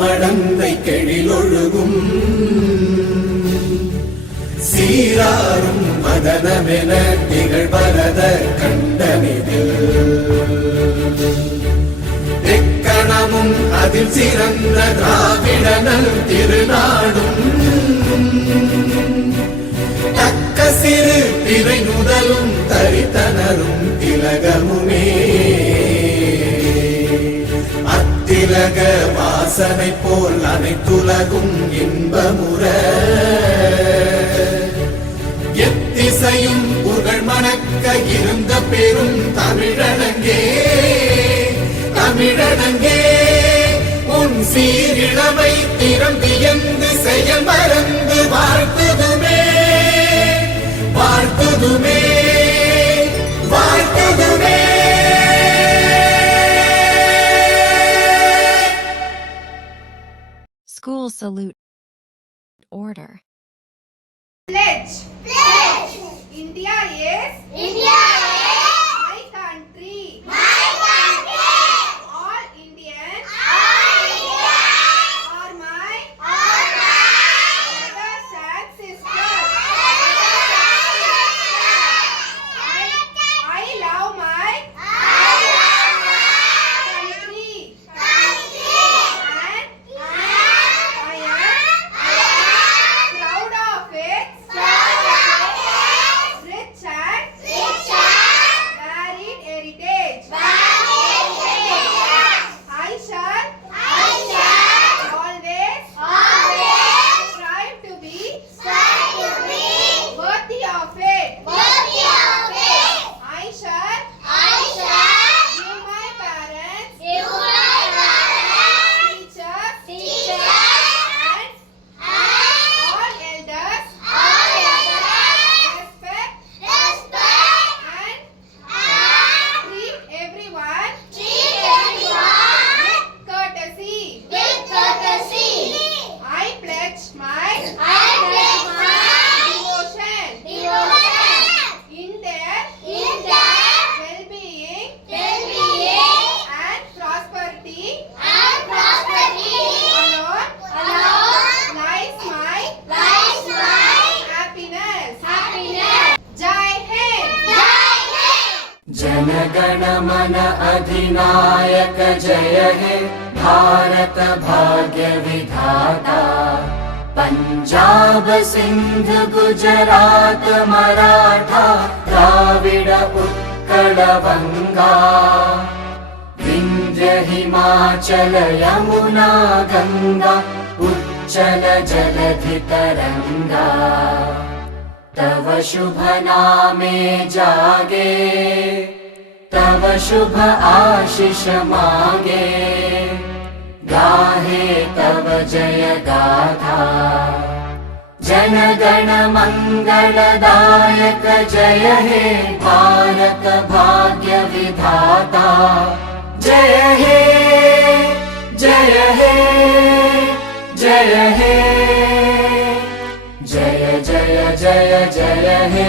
மடந்தை கெழிலொழுகும் சீராரும் மதனமென திகழ்வரத கண்டமிதில் எக்கணமும் அதில் சிறந்த திராவிடனல் திருநாடும் தக்க சிறு பிறை நுதலும் தரித்தனரும் திலகமுமே அத்திலக வாசனை போல் அனைத்துலகும் இன்பமுற எத்திசையும் புகழ் மணக்க இருந்த பெரும் தமிழனங்கே தமிழனங்கே உன் சீரிழமை திறம் வியந்து செயல் மறந்து வாழ்த்துதுமே வாழ்த்துதுமே வாழ்த்துதுமே. School salute. Order. Pledge. Pledge. India is. India is. My country. My country. All Indians. All Indians. Are my. Are my. Brothers and sisters. I love my. I love my Country. country. And I am proud of it. proud of it. Rich and Rich and varied heritage. varied. I shall I shall always always strive to be strive to be worthy of it. worthy of it. I shall I shall give my parents, give my parents, teachers, teachers, and and all elders all others respect respect and and treat everyone treat everyone with courtesy. with courtesy. I pledge my I pledge my devotion devotion in their in their well-being well-being and prosperity. and prosperity. Alone Alone lies my lies my happiness. happiness. Jai Hind. Jai Hind. जनगण मन अधिनायक जय हे भारत भाग्य विधाता पंजाब सिंध गुजरात मराठा द्राविड उत्कल बंगा विंध्य हिमाचल यमुना गंगा उच्चल जलधि तरंगा तव शुभ नामे जागे तव शुभ आशीष मांगे गाहे तव जय गाथा जन गण मंगलदायक जय हे भारत भाग्य विधाता जय हे जय हे जय हे जय जय जय जय हे।